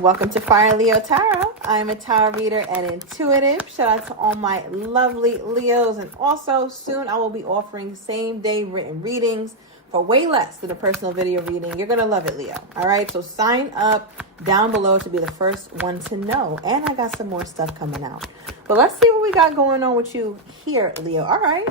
Welcome to Fire Leo Tarot. I'm a tarot reader and intuitive. Shout out to all my lovely Leos. And also, soon I will be offering same-day written readings for way less than a personal video reading. You're going to love it, Leo. All right? So sign up down below to be the first one to know. And I got some more stuff coming out. But let's see what we got going on with you here, Leo. All right.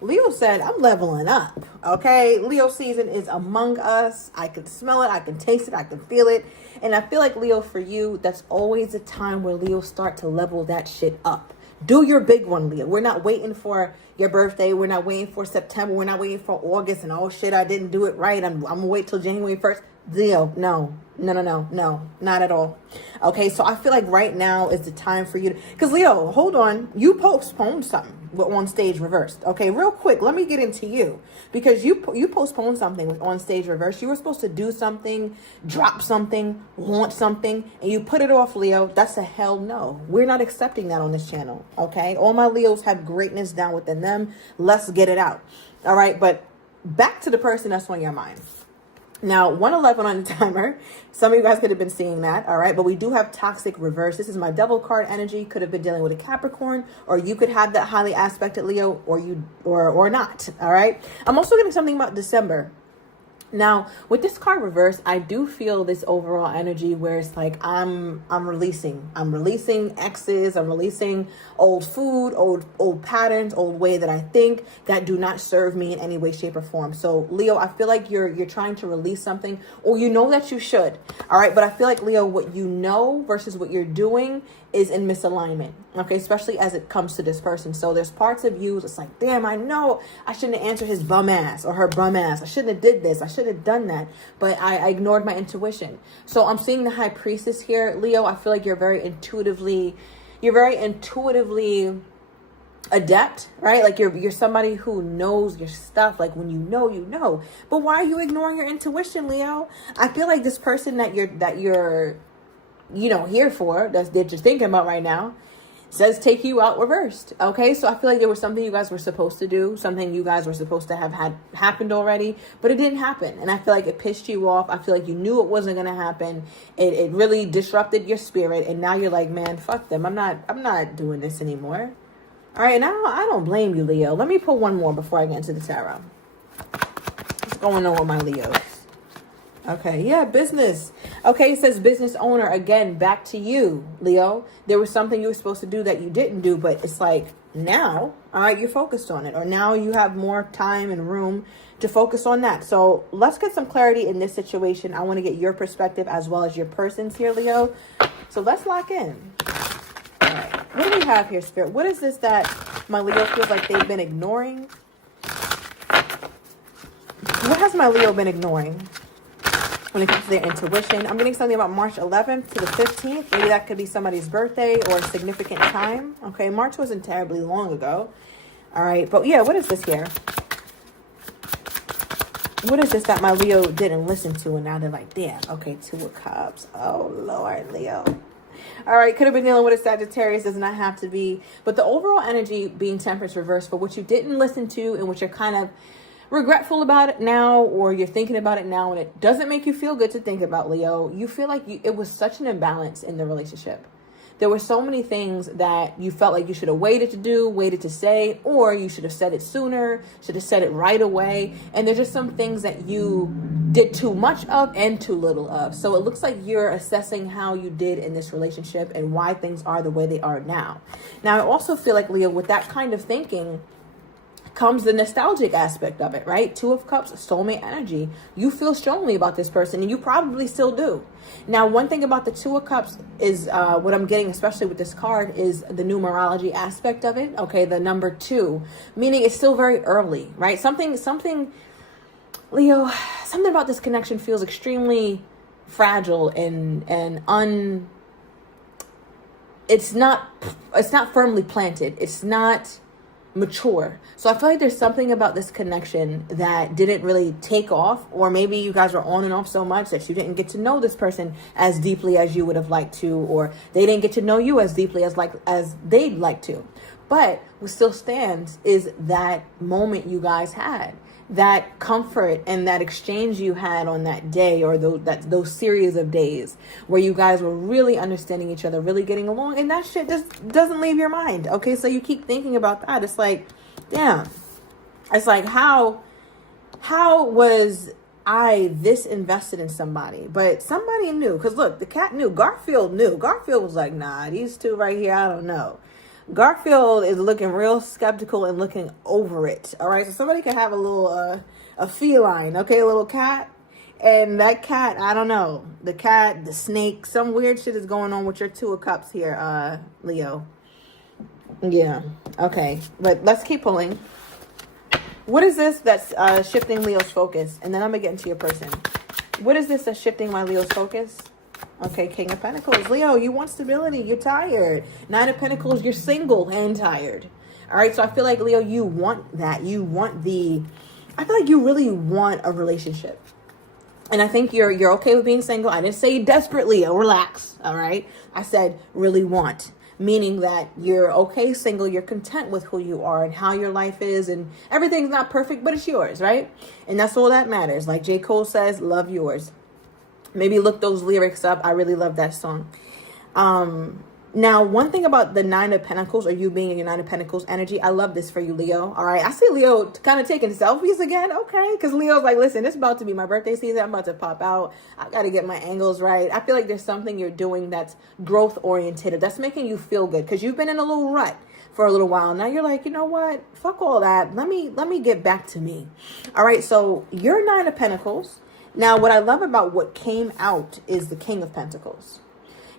Leo said, I'm leveling up. Okay? Leo season is among us. I can smell it. I can taste it. I can feel it. And I feel like, Leo, for you, that's always a time where Leo start to level that shit up. Do your big one, Leo. We're not waiting for your birthday. We're not waiting for September. We're not waiting for August. And oh, shit, I didn't do it right. I'm going to wait till January 1st. Leo, no, not at all. Okay, so I feel like right now is the time for you to, because Leo, hold on, you postponed something on stage reversed. Okay, real quick, let me get into you, because you postponed something with on stage reversed. You were supposed to do something, drop something, launch something, and you put it off, Leo. That's a hell no. We're not accepting that on this channel. Okay, all my Leos have greatness down within them. Let's get it out. All right, but back to the person that's on your mind. Now, 111 on the timer. Some of you guys could have been seeing that, all right? But we do have toxic reverse. This is my double card energy. Could have been dealing with a Capricorn, or you could have that highly aspected Leo, or not, all right? I'm also getting something about December. Now, with this card reverse, I do feel this overall energy where it's like I'm releasing exes, I'm releasing old food, old patterns, old way that I think that do not serve me in any way, shape, or form. So, Leo, I feel like you're trying to release something, or you know that you should. All right, but I feel like, Leo, what you know versus what you're doing is in misalignment, okay, especially as it comes to this person. So there's parts of you that's like, damn, I know I shouldn't have answered his bum ass or her bum ass. I shouldn't have did this. I should have done that. But I ignored my intuition. So I'm seeing the High Priestess here. Leo, I feel like you're very intuitively adept, right? Like you're somebody who knows your stuff. Like when you know. But why are you ignoring your intuition, Leo? I feel like this person that you're here for, that you're thinking about right now, says take you out reversed. Okay, so I feel like there was something you guys were supposed to do, something you guys were supposed to have had happened already, but it didn't happen. And I feel like it pissed you off. I feel like you knew it wasn't going to happen. It really disrupted your spirit. And now you're like, man, fuck them. I'm not doing this anymore. All right, now I don't blame you, Leo. Let me pull one more before I get into the tarot. What's going on with my Leos? Okay, yeah, business. Okay, it says business owner. Again, back to you, Leo. There was something you were supposed to do that you didn't do, but it's like now, all right, you're focused on it. Or now you have more time and room to focus on that. So let's get some clarity in this situation. I want to get your perspective as well as your person's here, Leo. So let's lock in. All right, what do we have here, Spirit? What is this that my Leo feels like they've been ignoring? What has my Leo been ignoring when it comes to their intuition? I'm getting something about March 11th to the 15th. Maybe that could be somebody's birthday or a significant time. Okay, March wasn't terribly long ago. All right, but yeah, what is this here? What is this that my Leo didn't listen to, and now they're like, damn, okay, 2 of Cups. Oh, Lord, Leo. All right, could have been dealing with a Sagittarius, does not have to be. But the overall energy being Temperance reverse for what you didn't listen to and what you're kind of regretful about it now, or you're thinking about it now and it doesn't make you feel good to think about, Leo. You feel like it was such an imbalance in the relationship. There were so many things that you felt like you should have waited to do, waited to say, or you should have said it sooner, should have said it right away. And there's just some things that you did too much of and too little of. So it looks like you're assessing how you did in this relationship and why things are the way they are now. Now, I also feel like, Leo, with that kind of thinking comes the nostalgic aspect of it, right? 2 of Cups, soulmate energy. You feel strongly about this person, and you probably still do. Now, one thing about the 2 of Cups is what I'm getting, especially with this card, is the numerology aspect of it. Okay, the number 2, meaning it's still very early, right? Something, Leo, something about this connection feels extremely fragile and it's not firmly planted. It's not mature. So I feel like there's something about this connection that didn't really take off, or maybe you guys were on and off so much that you didn't get to know this person as deeply as you would have liked to, or they didn't get to know you as deeply as they'd like to. But what still stands is that moment you guys had. that comfort and that exchange you had on that day, or those series of days where you guys were really understanding each other, really getting along, and that shit just doesn't leave your mind. Okay, so you keep thinking about that. It's like, damn. It's like, how was I this invested in somebody? But somebody knew, because look, the cat knew. Garfield knew. Garfield was like, nah, these two right here, I don't know. Garfield is looking real skeptical and looking over it. All right, so somebody can have a little a feline, okay, a little cat, and that cat, I don't know, the cat, the snake, some weird shit is going on with your Two of Cups here, Leo. Yeah, okay, but let's keep pulling. What is this that's shifting Leo's focus? And then I'm gonna get into your person. What is this that's shifting my Leo's focus? Okay, King of Pentacles. Leo, you want stability. You're tired. Nine of Pentacles, you're single and tired. All right, so I feel like, Leo, you want that. You want I feel like you really want a relationship. And I think you're okay with being single. I didn't say desperately, relax, all right? I said really want, meaning that you're okay single, you're content with who you are and how your life is, and everything's not perfect, but it's yours, right? And that's all that matters. Like J. Cole says, love yours. Maybe look those lyrics up. I really love that song. Now, one thing about the Nine of Pentacles, or you being in your Nine of Pentacles energy, I love this for you, Leo. All right. I see Leo kind of taking selfies again. Okay. Because Leo's like, listen, it's about to be my birthday season. I'm about to pop out. I got to get my angles right. I feel like there's something you're doing that's growth oriented. That's making you feel good, because you've been in a little rut for a little while. Now you're like, you know what? Fuck all that. Let me get back to me. All right. So you're Nine of Pentacles. Now, what I love about what came out is the King of Pentacles.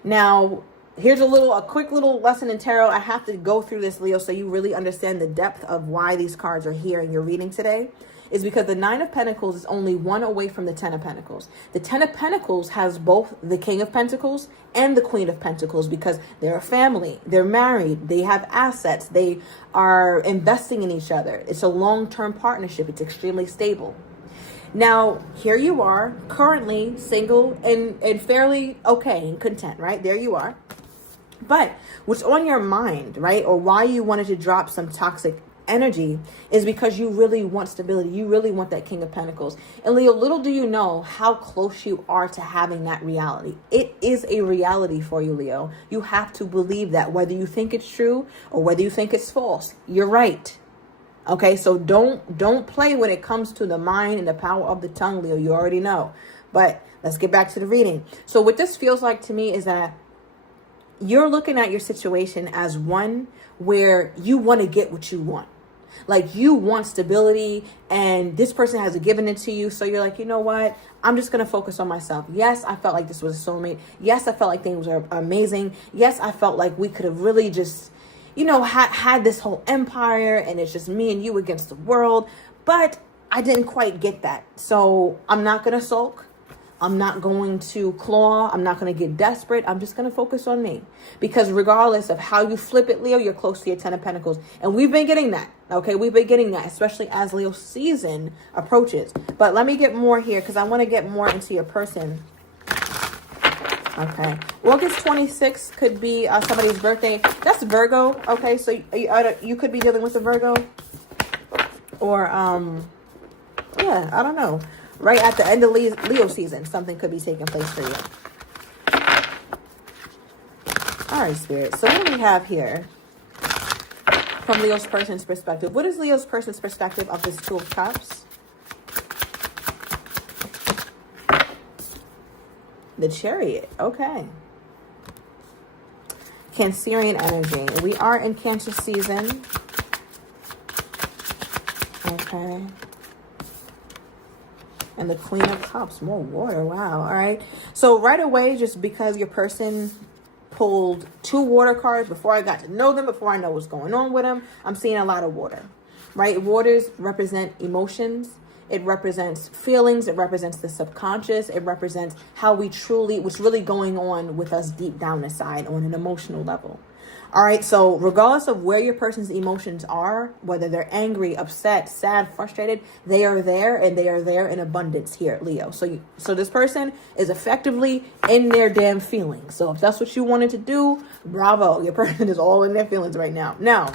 Now, here's a quick little lesson in tarot. I have to go through this, Leo, so you really understand the depth of why these cards are here in your reading today. Is because the Nine of Pentacles is only one away from the Ten of Pentacles. The Ten of Pentacles has both the King of Pentacles and the Queen of Pentacles, because they're a family, they're married, they have assets, they are investing in each other. It's a long-term partnership. It's extremely stable. Now, here you are, currently single and fairly okay and content, right? There you are. But what's on your mind, right, or why you wanted to drop some toxic energy, is because you really want stability. You really want that King of Pentacles. And Leo, little do you know how close you are to having that reality. It is a reality for you, Leo. You have to believe that, whether you think it's true or whether you think it's false. You're right. Okay, so don't play when it comes to the mind and the power of the tongue, Leo. You already know. But let's get back to the reading. So what this feels like to me is that you're looking at your situation as one where you want to get what you want. Like, you want stability, and this person hasn't given it to you. So you're like, you know what? I'm just going to focus on myself. Yes, I felt like this was a soulmate. Yes, I felt like things were amazing. Yes, I felt like we could have really just, had this whole empire, and it's just me and you against the world. But I didn't quite get that. So I'm not going to sulk. I'm not going to claw. I'm not going to get desperate. I'm just going to focus on me. Because regardless of how you flip it, Leo, you're close to your Ten of Pentacles. And we've been getting that. Okay, we've been getting that, especially as Leo's season approaches. But let me get more here, because I want to get more into your person. Okay, August 26th could be somebody's birthday. That's Virgo. Okay, so you could be dealing with a Virgo, or yeah, I don't know. Right at the end of Leo season, something could be taking place for you. All right, Spirit. So what do we have here from Leo's person's perspective? What is Leo's person's perspective of this Two of Cups? The Chariot. Okay. Cancerian energy. We are in Cancer season. Okay. And the Queen of Cups. More water. Wow. All right. So right away, just because your person pulled two water cards before I got to know them, before I know what's going on with them, I'm seeing a lot of water. Right? Waters represent emotions. It represents feelings. It represents the subconscious. It represents how what's really going on with us deep down inside on an emotional level. All right. So regardless of where your person's emotions are, whether they're angry, upset, sad, frustrated, they are there, and they are there in abundance here, Leo. So this person is effectively in their damn feelings. So if that's what you wanted to do, bravo. Your person is all in their feelings right now. Now,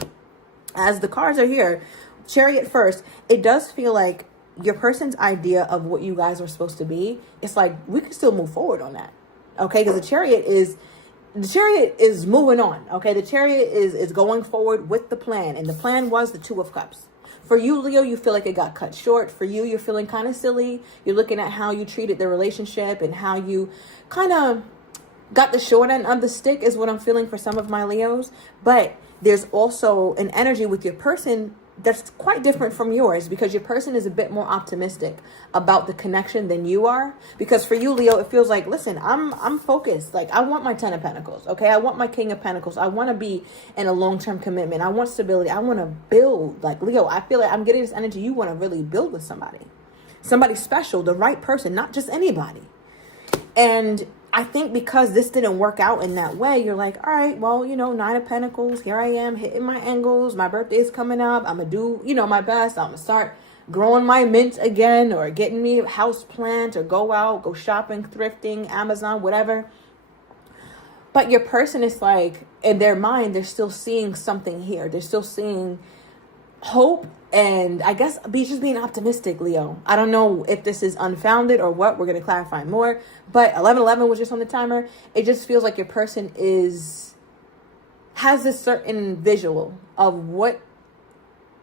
as the cards are here, Chariot first, it does feel like your person's idea of what you guys are supposed to be, it's like we can still move forward on that. Okay, because the chariot is moving on. Okay, the chariot is going forward with the plan, and the plan was the Two of Cups. For you, Leo, you feel like it got cut short. For you, you're feeling kind of silly. You're looking at how you treated the relationship and how you kind of got the short end of the stick is what I'm feeling for some of my Leos. But there's also an energy with your person that's quite different from yours, because your person is a bit more optimistic about the connection than you are. Because for you, Leo, it feels like, listen, I'm focused. Like, I want my 10 of Pentacles. Okay. I want my King of Pentacles. I want to be in a long-term commitment. I want stability. I want to build. Like, Leo, I feel like I'm getting this energy. You want to really build with somebody special, the right person, not just anybody. And I think because this didn't work out in that way, you're like, all right, well, Nine of Pentacles, here I am hitting my angles. My birthday's coming up. I'm going to do, my best. I'm going to start growing my mint again, or getting me a house plant, or go shopping, thrifting, Amazon, whatever. But your person is like, in their mind, they're still seeing something here. They're still seeing hope. And I guess just being optimistic, Leo. I don't know if this is unfounded or what. We're going to clarify more. But 1111 was just on the timer. It just feels like your person has this certain visual of what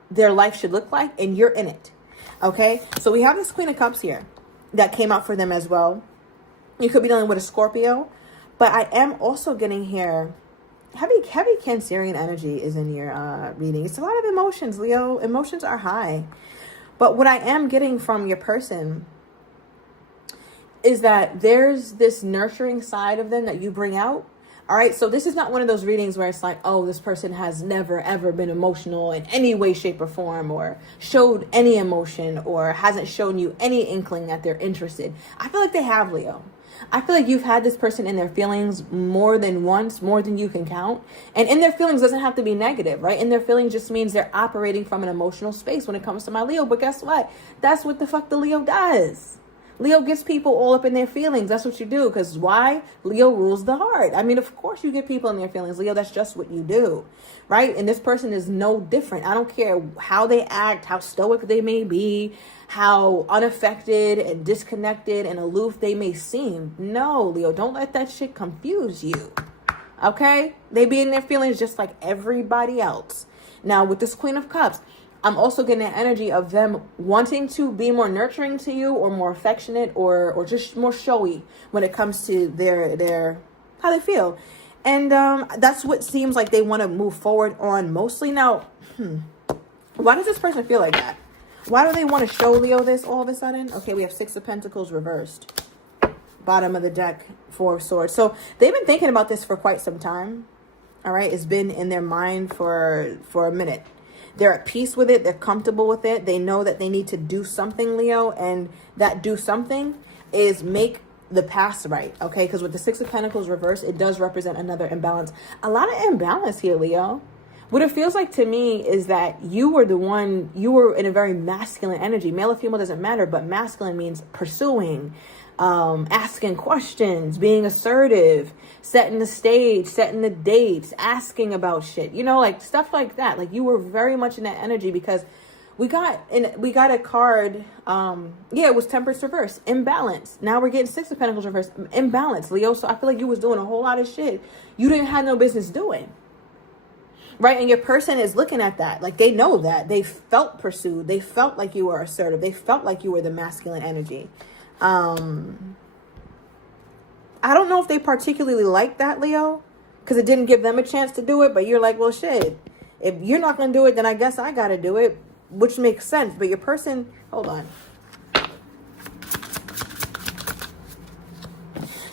their life should look like, and you're in it. Okay? So we have this Queen of Cups here that came out for them as well. You could be dealing with a Scorpio. But I am also getting here, heavy Cancerian energy is in your reading. It's a lot of emotions, Leo. Emotions are high. But what I am getting from your person is that there's this nurturing side of them that you bring out. All right. So this is not one of those readings where it's like, oh, this person has never, ever been emotional in any way, shape, or form, or showed any emotion, or hasn't shown you any inkling that they're interested. I feel like they have, Leo. I feel like you've had this person in their feelings more than once, more than you can count. And in their feelings doesn't have to be negative, right? In their feelings just means they're operating from an emotional space when it comes to my Leo. But guess what? That's what the fuck the Leo does. Leo gets people all up in their feelings. That's what you do. Because why? Leo rules the heart. I mean, of course you get people in their feelings, Leo. That's just what you do, right? And this person is no different. I don't care how they act, how stoic they may be, how unaffected and disconnected and aloof they may seem. No, Leo, don't let that shit confuse you. Okay? They be in their feelings just like everybody else. Now, with this Queen of Cups, I'm also getting an energy of them wanting to be more nurturing to you, or more affectionate, or just more showy when it comes to their how they feel. And that's what seems like they want to move forward on mostly. Now, why does this person feel like that? Why do they want to show Leo this all of a sudden? Okay, we have Six of Pentacles reversed. Bottom of the deck, Four of Swords. So they've been thinking about this for quite some time. All right, it's been in their mind for a minute. They're at peace with it. They're comfortable with it. They know that they need to do something, Leo. And that do something is make the past right. Okay, because with the Six of Pentacles reversed, it does represent another imbalance. A lot of imbalance here, Leo. What it feels like to me is that you were in a very masculine energy. Male or female doesn't matter, but masculine means pursuing, asking questions, being assertive, setting the stage, setting the dates, asking about shit, like stuff like that. Like you were very much in that energy, because we got a card. It was Temperance reverse, imbalance. Now we're getting Six of Pentacles reverse, imbalance, Leo. So I feel like you was doing a whole lot of shit you didn't have no business doing. Right. And your person is looking at that. Like they know that they felt pursued. They felt like you were assertive. They felt like you were the masculine energy. I don't know if they particularly like that, Leo, because it didn't give them a chance to do it. But you're like, well, shit, if you're not going to do it, then I guess I got to do it, which makes sense. But your person, hold on.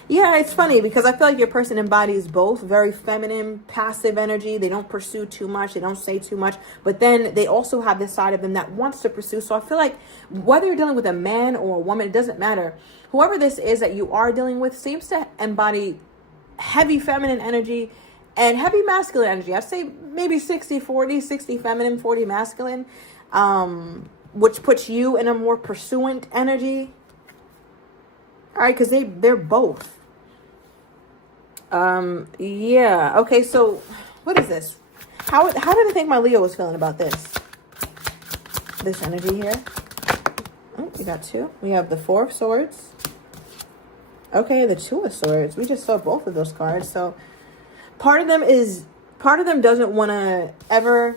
Yeah, it's funny because I feel like your person embodies both. Very feminine, passive energy. They don't pursue too much. They don't say too much. But then they also have this side of them that wants to pursue. So I feel like whether you're dealing with a man or a woman, it doesn't matter. Whoever this is that you are dealing with seems to embody heavy feminine energy and heavy masculine energy. I'd say maybe 60-40, 60 feminine, 40 masculine, which puts you in a more pursuant energy. All right, because they're both. Yeah. Okay, so what is this? How did I think my Leo was feeling about this? This energy here? We got 2. We have the 4 of Swords. Okay, the 2 of Swords. We just saw both of those cards. So part of them doesn't want to ever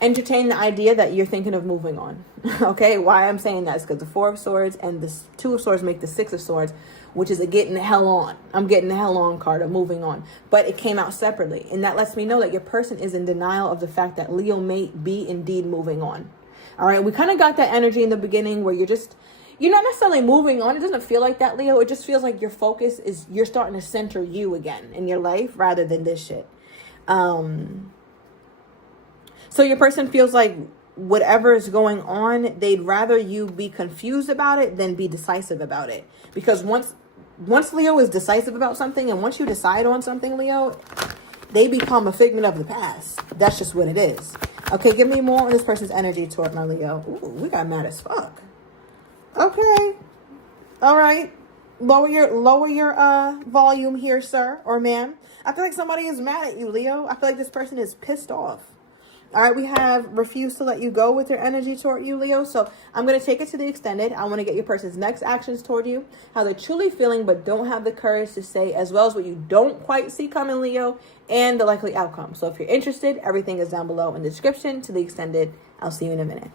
entertain the idea that you're thinking of moving on. Okay, why I'm saying that is because the 4 of Swords and the 2 of Swords make the 6 of Swords, which is a getting the hell on. I'm getting the hell on card of moving on. But it came out separately. And that lets me know that your person is in denial of the fact that Leo may be indeed moving on. All right, we kind of got that energy in the beginning where you're not necessarily moving on. It doesn't feel like that, Leo. It just feels like your focus is you're starting to center you again in your life rather than this shit. So your person feels like whatever is going on, they'd rather you be confused about it than be decisive about it. Because once Leo is decisive about something, and once you decide on something, Leo, they become a figment of the past. That's just what it is. Okay, give me more on this person's energy toward my Leo. Ooh, we got mad as fuck. Okay. All right. Lower your volume here, sir or ma'am. I feel like somebody is mad at you, Leo. I feel like this person is pissed off. All right, we have refused to let you go with their energy toward you, Leo. So I'm going to take it to the extended. I want to get your person's next actions toward you, how they're truly feeling but don't have the courage to say, as well as what you don't quite see coming, Leo, and the likely outcome. So if you're interested, everything is down below in the description to the extended. I'll see you in a minute.